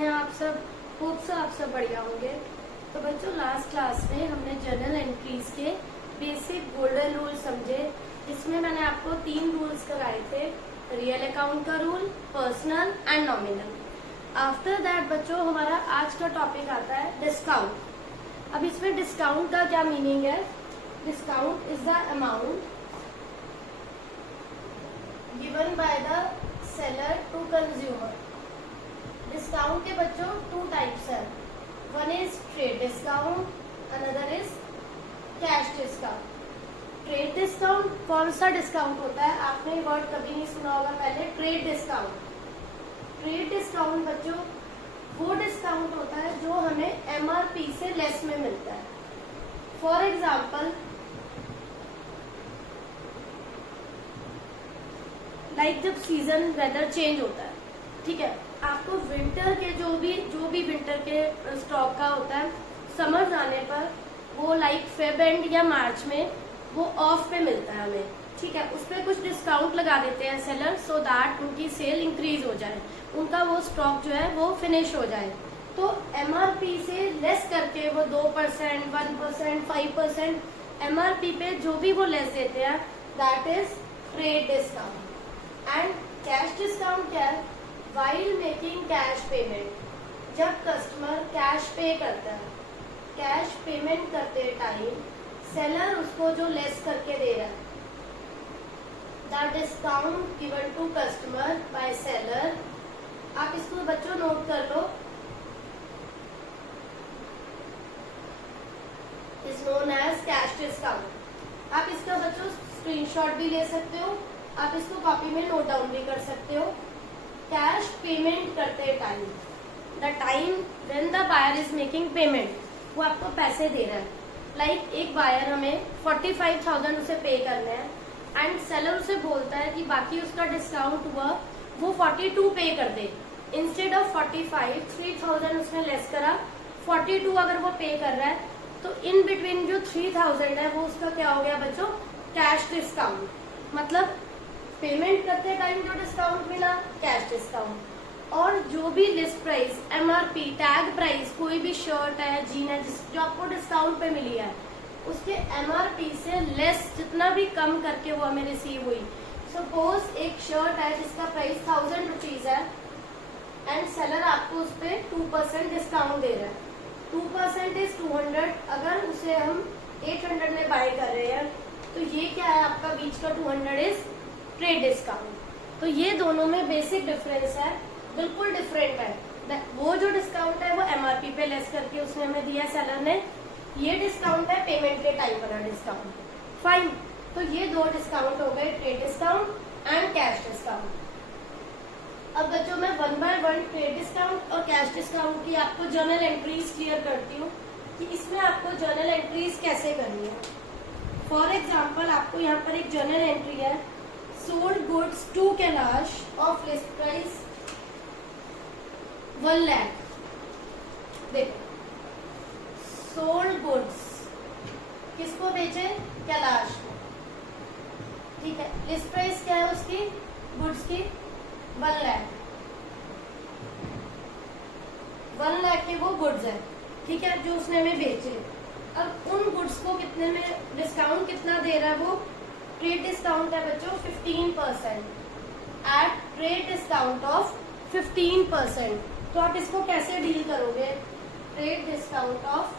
हैं आप सब? होप सो आप सब बढ़िया होंगे। तो बच्चों, लास्ट क्लास में हमने जर्नल एंट्रीज के बेसिक गोल्डन रूल समझे, जिसमें मैंने आपको 3 रूल्स कराए थे, रियल अकाउंट का rule, personal and nominal. After that बच्चों, हमारा आज का टॉपिक आता है डिस्काउंट। अब इसमें डिस्काउंट का क्या मीनिंग है? Discount is the amount given by the seller to consumer. Discount के बच्चों 2 टाइप्स है। One is trade discount, another is cash discount. Trade discount कौन सा डिस्काउंट होता है? आपने ये वर्ड कभी नहीं सुना होगा पहले, ट्रेड डिस्काउंट। ट्रेड डिस्काउंट बच्चों वो डिस्काउंट होता है जो हमें एमआरपी से लेस में मिलता है। फॉर एग्जाम्पल, लाइक जब सीजन वेदर चेंज होता है, ठीक है, आपको विंटर के जो भी विंटर के स्टॉक का होता है, समर जाने पर वो लाइक फेब एंड या मार्च में वो ऑफ पे मिलता है हमें, ठीक है। उस पर कुछ डिस्काउंट लगा देते हैं सेलर, सो दैट उनकी सेल इंक्रीज हो जाए, उनका वो स्टॉक जो है वो फिनिश हो जाए। तो एमआरपी से लेस करके वो 2%, 1%, 5% एमआरपी पे जो भी वो लेस देते हैं, that is trade discount. And cash discount क्या है? वाइल मेकिंग कैश पेमेंट, जब कस्टमर कैश पे करता है, कैश पेमेंट करते टाइम सेलर उसको जो लेस करके दे रहा है, the discount given to customer by seller, आप इसको बच्चों नोट कर लो, is known as cash discount. आप इसका बच्चों स्क्रीनशॉट भी ले सकते हो, आप इसको कॉपी में नोट डाउन भी कर सकते हो। कैश पेमेंट करते time, the time when the buyer is making payment, वो आपको पैसे दे रहा है। लाइक एक बायर हमें 45,000 उसे पे करना है एंड सेलर उसे बोलता है कि बाकी उसका डिस्काउंट हुआ वो 42 पे कर दे। इंस्टेड ऑफ 45, 3,000 उसने लेस करा, 42 अगर वो पे कर रहा है, तो इन बिटवीन जो 3,000 है वो उसका क्या हो गया बच्चों? Cash discount. मतलब पेमेंट करते टाइम जो डिस्काउंट मिला, कैश डिस्काउंट। और जो भी list price, MRP, tag price, कोई भी शर्ट है, जीन है, जो आपको डिस्काउंट पे मिली है, उसके एमआरपी से लेस जितना भी कम करके वो हमें रिसीव हुई। सपोज एक शर्ट है जिसका प्राइस 1000 रुपीज है एंड सेलर आपको उस पर 2% डिस्काउंट दे रहा है। 2% इज 200। अगर उसे हम 800 में बाय कर रहे हैं, तो ये क्या है आपका बीच का 200 इज ट्रेड डिस्काउंट। तो ये दोनों में बेसिक डिफरेंस है, बिल्कुल डिफरेंट है। वो जो डिस्काउंट है वो एमआरपी पे लेस करके उसने हमें दिया सेलर ने, ये डिस्काउंट है पेमेंट के टाइम वाला डिस्काउंट। फाइन, तो ये 2 डिस्काउंट हो गए, trade discount and cash discount. अब बच्चों मैं 1 बाय 1 ट्रेड डिस्काउंट और कैश डिस्काउंट की आपको जर्नल एंट्रीज क्लियर करती हूँ कि इसमें आपको जर्नल एंट्रीज कैसे करनी है। फॉर एग्जाम्पल, आपको यहाँ पर एक जर्नल एंट्री है, sold goods to Kailash of list price 1 lakh. देखो, सोल्ड गुड्स किसको बेचे? कैलाश को, ठीक है। लिस्ट प्राइस क्या है उसकी, गुड्स की? 1 लाख। 1 लाख के वो गुड्स है, ठीक है, जो उसने हमें बेचे। अब उन गुड्स को कितने में डिस्काउंट कितना दे रहा है वो? ट्रेड डिस्काउंट है बच्चों 15%, एट ट्रेड डिस्काउंट ऑफ 15%। तो आप इसको कैसे डील करोगे? Trade discount of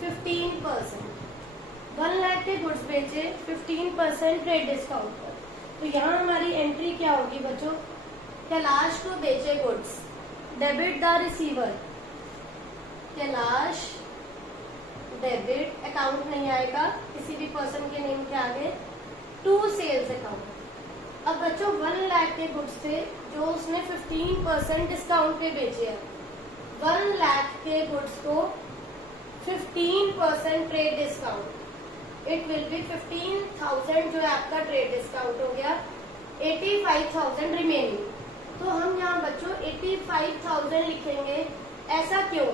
15%। 1 लाख के गुड्स बेचे 15% ट्रेड डिस्काउंट पर। तो यहाँ हमारी एंट्री क्या होगी बच्चों? कैलाश को बेचे goods, debit the receiver, Kailash debit, account नहीं आएगा किसी भी पर्सन के नेम के आगे, टू सेल्स अकाउंट। अब बच्चों 1 लाख के गुड्स थे जो उसने 15% डिस्काउंट पे बेचे हैं। 1 लाख के गुड्स को 15% trade discount, it will be 15,000 जो है आपका ट्रेड डिस्काउंट हो गया, 85,000 रिमेनिंग। तो हम यहाँ बच्चों 85,000 लिखेंगे। ऐसा क्यों?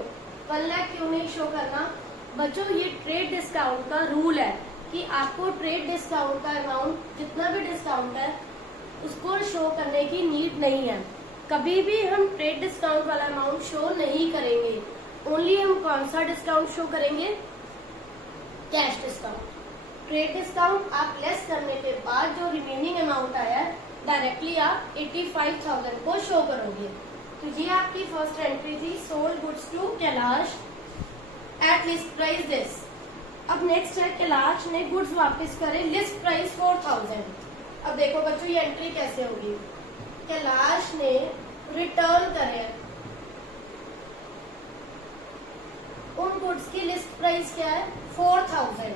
1 लाख क्यों नहीं शो करना? बच्चों ये ट्रेड डिस्काउंट का रूल है कि आपको ट्रेड डिस्काउंट का अमाउंट जितना भी डिस्काउंट है उसको शो करने की नीड नहीं है। कभी भी हम ट्रेड डिस्काउंट वाला अमाउंट शो नहीं करेंगे, ओनली हम कौन सा डिस्काउंट शो करेंगे, कैश डिस्काउंट। ट्रेड डिस्काउंट आप लेस करने के बाद जो रिमेनिंग अमाउंट आया है डायरेक्टली आप 85,000 को शो करोगे। तो ये आपकी फर्स्ट एंट्री थी, sold goods to Kailash at list price this. अब नेक्स्ट है कैलाश ने गुड्स वापस करे लिस्ट प्राइस 4,000। अब देखो बच्चों ये एंट्री कैसे होगी, कैलाश ने रिटर्न करे उन गुड्स की लिस्ट प्राइस क्या है 4,000।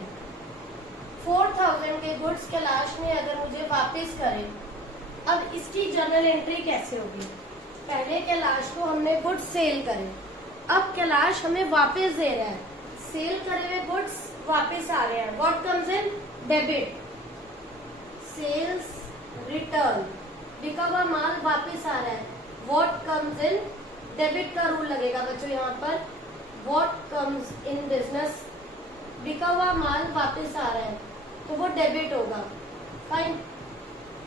4,000 के गुड्स कैलाश ने अगर मुझे वापस करे, अब इसकी जर्नल एंट्री कैसे होगी, पहले कैलाश को हमने गुड्स सेल करे, अब कैलाश हमें वापस दे रहा है, सेल करे हुए गुड्स वापस आ रहे हैं, what comes in debit, sales return, बिका हुआ माल वापस आ रहा है, व्हाट कम्स इन डेबिट का रूल लगेगा बच्चों यहाँ पर, व्हाट कम्स इन बिजनेस, बिका हुआ माल वापस आ रहा है तो वो डेबिट होगा, फाइन।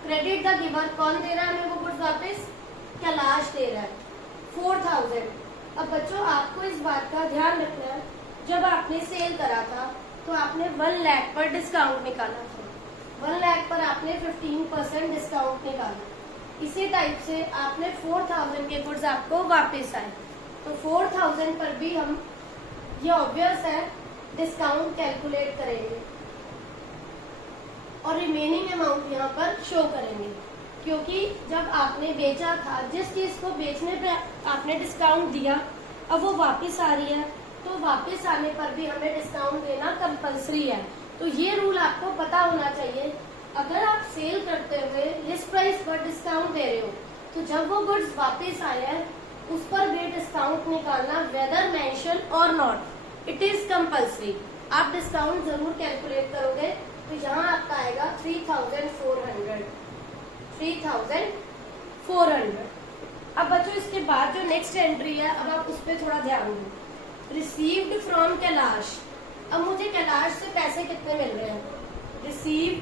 क्रेडिट द गिवर, कौन दे रहा है हमें वो गुड्स वापस, कैलाश दे रहा है 4,000। अब बच्चों आपको इस बात का ध्यान रखना है, जब आपने सेल करा था तो आपने 1 लाख पर डिस्काउंट निकाला था, 1 लाख पर आपने 15% डिस्काउंट निकाला। इसी टाइप से आपने 4,000 के गुड्स आपको वापस आए, तो 4,000 पर भी हम ये ऑब्वियस है डिस्काउंट कैलकुलेट करेंगे और रिमेनिंग अमाउंट यहाँ पर शो करेंगे, क्योंकि जब आपने बेचा था, जिस चीज को बेचने पे आपने डिस्काउंट दिया, अब वो वापस आ रही है तो वापस आने पर भी हमें डिस्काउंट देना कंपलसरी है। तो ये रूल आपको पता होना चाहिए, अगर आप सेल करते हुए लिस्ट प्राइस पर डिस्काउंट दे रहे हो तो जब वो गुड्स वापस आए हैं उस पर भी डिस्काउंट निकालना, वेदर मेंशन और नॉट, इट इज कंपलसरी। आप डिस्काउंट जरूर कैलकुलेट करोगे, तो यहाँ आपका आएगा 3,400। 3,400। अब बच्चों इसके बाद जो नेक्स्ट एंट्री है, अब आप उस पर थोड़ा ध्यान दो, रिसीव्ड फ्रॉम कैलाश। अब मुझे कैलाश से पैसे कितने मिल रहे हैं, रिसीव्ड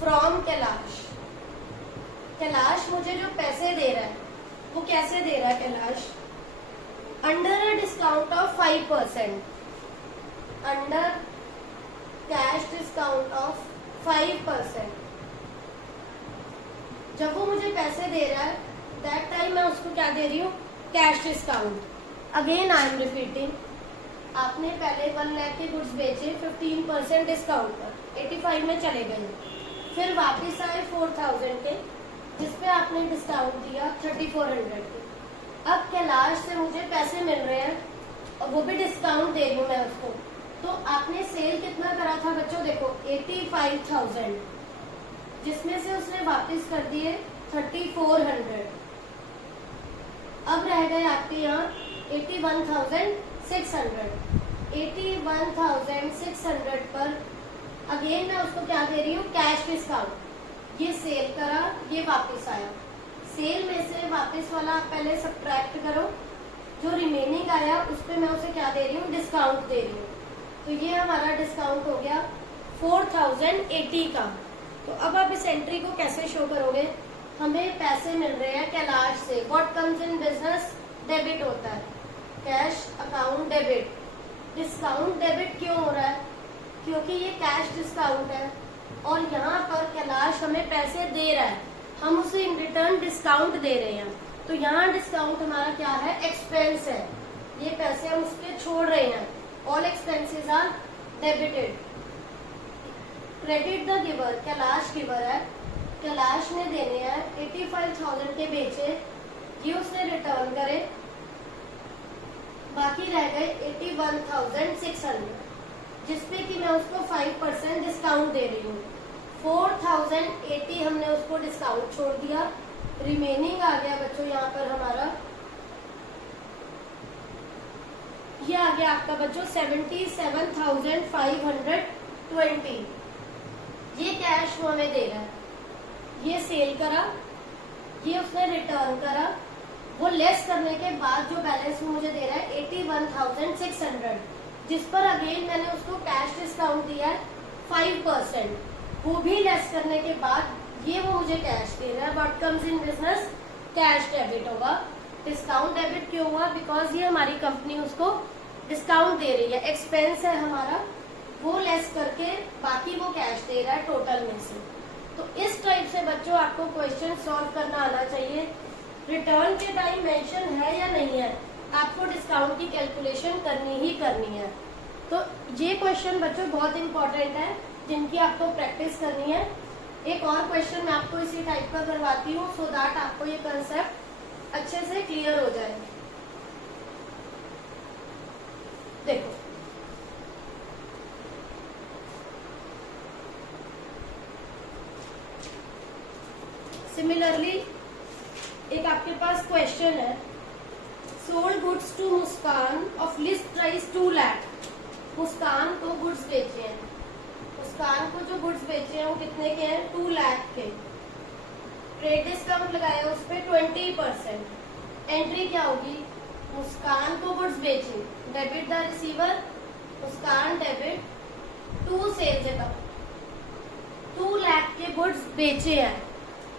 फ्रॉम कैलाश, कैलाश मुझे जो पैसे दे रहा है वो कैसे दे रहा है Kailash, under a discount of 5%, under cash discount of 5%। जब वो मुझे पैसे दे रहा है दैट टाइम मैं उसको क्या दे रही हूँ, cash discount. Again I am repeating, आपने पहले 1 लाख के गुड्स बेचे 15% डिस्काउंट पर, 85 में चले गए, फिर वापस आए 4,000 के, जिसपे आपने डिस्काउंट दिया 3,400 के। अब कैलाश से मुझे पैसे मिल रहे हैं और वो भी डिस्काउंट दे रही हूँ मैं उसको, तो आपने सेल कितना करा था बच्चों, देखो 85,000, जिसमें से उसने वापस कर दिए 3,400। अब रह गए आपके यहाँ 81,600। 81,600 पर अगेन मैं उसको क्या दे रही हूँ, कैश डिस्काउंट। ये सेल करा, ये वापस आया, सेल में से वापस वाला आप पहले सब्ट्रैक्ट करो, जो रिमेनिंग आया उस पर मैं उसे क्या दे रही हूँ, डिस्काउंट दे रही हूँ। तो ये हमारा डिस्काउंट हो गया 4,080 का। तो अब आप इस एंट्री को कैसे शो करोगे, हमें पैसे मिल रहे हैं कैलाश से, what comes in business, debit होता है, cash account debit. Discount debit क्यों हो रहा है, क्योंकि ये कैश डिस्काउंट है और यहाँ पर कैलाश हमें पैसे दे रहा है, हम उसे इन रिटर्न डिस्काउंट दे रहे हैं। तो यहाँ डिस्काउंट हमारा क्या है, एक्सपेंस है, ये पैसे हम उसके छोड़ रहे हैं, all expenses are debited. Credit the giver, Kailash giver है, कैलाश ने देने हैं 85,000 के बेचे, ये उसने रिटर्न करे, बाकी रह गए 81,600, जिसपे कि मैं उसको 5% डिस्काउंट दे रही हूँ। 4,080 हमने उसको डिस्काउंट छोड़ दिया, रिमेनिंग आ गया बच्चों यहाँ पर हमारा, ये आ गया आपका बच्चों 77,520। ये कैश वो हमें दे रहा है, ये सेल करा, ये उसने रिटर्न करा, वो लेस करने के बाद जो बैलेंस वो मुझे दे रहा है 81,600, जिस पर अगेन मैंने उसको कैश डिस्काउंट दिया है 5%, वो भी लेस करने के बाद ये वो मुझे कैश दे रहा है, what comes in business cash debit होगा। डिस्काउंट डेबिट क्यों हुआ? बिकॉज ये हमारी कंपनी उसको डिस्काउंट दे रही है, एक्सपेंस है हमारा, वो लेस करके बाकी वो कैश दे रहा है टोटल में से। तो इस टाइप से बच्चों आपको क्वेश्चन सॉल्व करना आना चाहिए। रिटर्न के टाइम मेंशन है या नहीं है, आपको डिस्काउंट की कैलकुलेशन करनी ही करनी है। तो ये क्वेश्चन बच्चों बहुत इंपॉर्टेंट है, जिनकी आपको प्रैक्टिस करनी है। एक और क्वेश्चन मैं आपको इसी टाइप का करवाती हूँ, सो दैट आपको ये कंसेप्ट अच्छे से क्लियर हो जाए। देखो, सिमिलरली एक आपके पास क्वेश्चन है, sold goods to Muskan off list price 2 lakh. Muskan को गुड्स बेचे हैं, मुस्कान को जो गुड्स बेचे हैं वो कितने के हैं? 2 लाख के। ट्रेड डिस्काउंट लगाया उस पर 20%। एंट्री क्या होगी? मुस्कान को गुड्स बेची, debit the receiver, Muskan debit to sales account. 2 lakh के गुड्स बेचे हैं,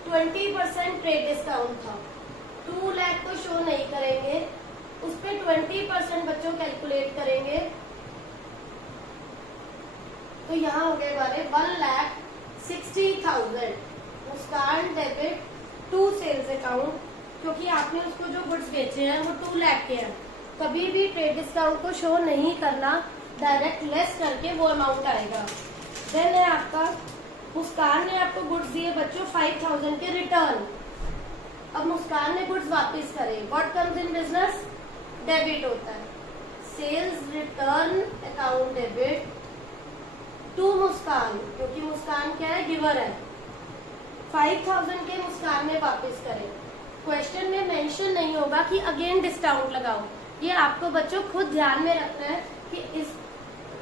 20% ट्रेड डिस्काउंट था, 2 लाख को शो नहीं करेंगे, उस पर 20% बच्चों कैलकुलेट करेंगे। तो यहाँ हो गए हमारे 1,60,000 मुस्कान डेबिट टू सेल्स अकाउंट, क्योंकि आपने उसको जो गुड्स बेचे हैं वो 2 लाख के हैं। कभी भी ट्रेड डिस्काउंट को शो नहीं करना, डायरेक्ट लेस करके वो अमाउंट आएगा। देन है आपका, मुस्कान ने आपको गुड्स दिए बच्चों 5,000 के रिटर्न। अब मुस्कान ने गुड्स वापस करे, what comes in business? Debit होता है। Sales return account debit to Muskan, क्योंकि मुस्कान क्या है? गिवर है। 5,000 के मुस्कान ने वापस करे। क्वेश्चन में मेंशन नहीं होगा कि अगेन डिस्काउंट लगाओ, ये आपको बच्चों खुद ध्यान में रखना है कि इस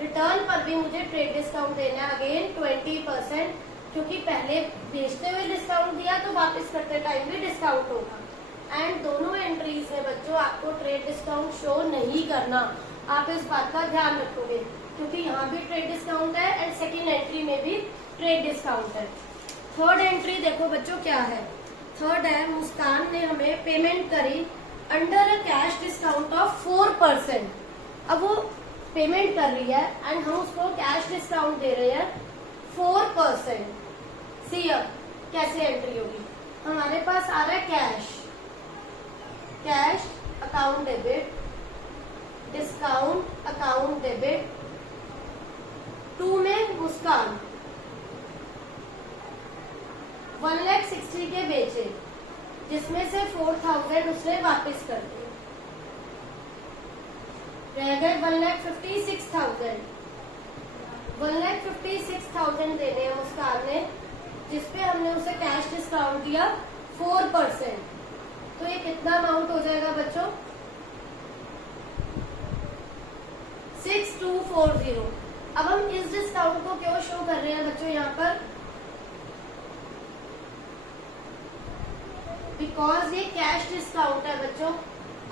रिटर्न पर भी मुझे ट्रेड डिस्काउंट देना है, अगेन 20%, क्योंकि पहले बेचते हुए डिस्काउंट दिया तो वापस करते टाइम भी डिस्काउंट होगा। एंड दोनों एंट्रीज में बच्चों आपको ट्रेड डिस्काउंट शो नहीं करना, आप इस बात का ध्यान रखोगे, क्योंकि यहाँ भी ट्रेड डिस्काउंट है एंड सेकेंड एंट्री में भी ट्रेड डिस्काउंट है। थर्ड एंट्री देखो बच्चों क्या है। थर्ड है, मुस्कान ने हमें पेमेंट करी under a cash discount of 4%। अब वो पेमेंट कर रही है एंड हम उसको कैश डिस्काउंट दे रहे हैं 4%। सी अब कैसे एंट्री होगी? हमारे पास आ रहा है cash, cash account debit, discount account debit, 2 में मुस्कान 1,60,000 के बेचे, जिसमें से 4,000 उसने वापस कर दिए, रह गए 1,56,000। 1,56,000 देने हैं मुस्कान ने, जिसपे हमने उसे कैश डिस्काउंट दिया 4%। तो ये कितना अमाउंट हो जाएगा बच्चों? 6,240। अब हम इस डिस्काउंट को क्यों शो कर रहे हैं बच्चों यहाँ पर? बिकॉज ये कैश डिस्काउंट है बच्चों।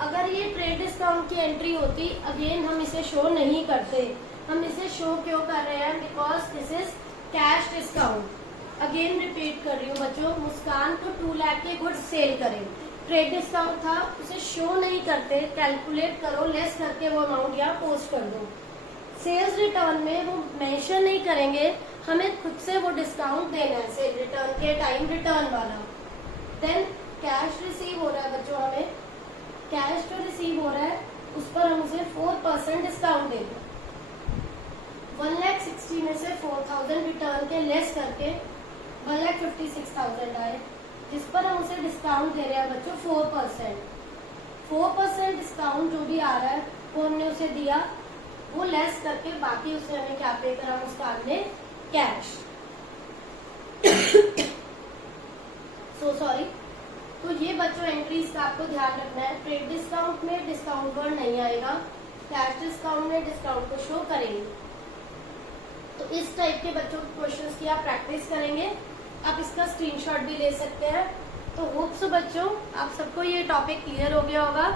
अगर ये ट्रेड डिस्काउंट की एंट्री होती, अगेन हम इसे शो नहीं करते। हम इसे शो क्यों कर रहे हैं? Because this is cash discount. Again repeat कर रही हूँ बच्चों, मुस्कान को 2 लाख के गुड्स सेल करें, ट्रेड डिस्काउंट था, उसे शो नहीं करते, कैलकुलेट करो, लेस करके वो अमाउंट यहाँ पोस्ट कर दो। सेल्स रिटर्न में वो मेंशन नहीं करेंगे, हमें खुद से वो डिस्काउंट देना है सेल रिटर्न के टाइम, रिटर्न वाला। देन कैश रिसीव हो रहा है बच्चों, हमें कैश जो रिसीव हो रहा है उस पर हम उसे 4% डिस्काउंट देंगे। 1,60,000 में से 4,000 रिटर्न के लेस करके 1,56,000 आए, जिस पर हम उसे डिस्काउंट दे रहे हैं बच्चों 4%। 4% डिस्काउंट जो भी आ रहा है वो हमने उसे दिया, वो लेस करके बाकी उसे हमें क्या पे करा मुस्कान ने? कैश। So sorry. तो ये बच्चों एंट्रीज का आपको ध्यान रखना है। ट्रेड डिस्काउंट में डिस्काउंट वर्ड नहीं आएगा, कैश डिस्काउंट में डिस्काउंट को शो करेंगे। तो इस टाइप के बच्चों के क्वेश्चंस की आप प्रैक्टिस करेंगे, आप इसका स्क्रीनशॉट भी ले सकते हैं। तो होप्स बच्चों आप सबको ये टॉपिक क्लियर हो गया होगा,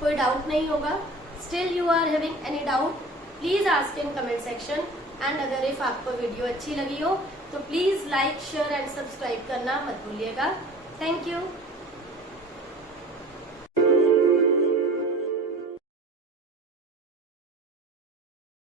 कोई डाउट नहीं होगा। Still you are having any doubt, please ask in comment section. And अगर इफ आपको वीडियो अच्छी लगी हो तो please like, share and subscribe करना मत भूलिएगा। Thank you.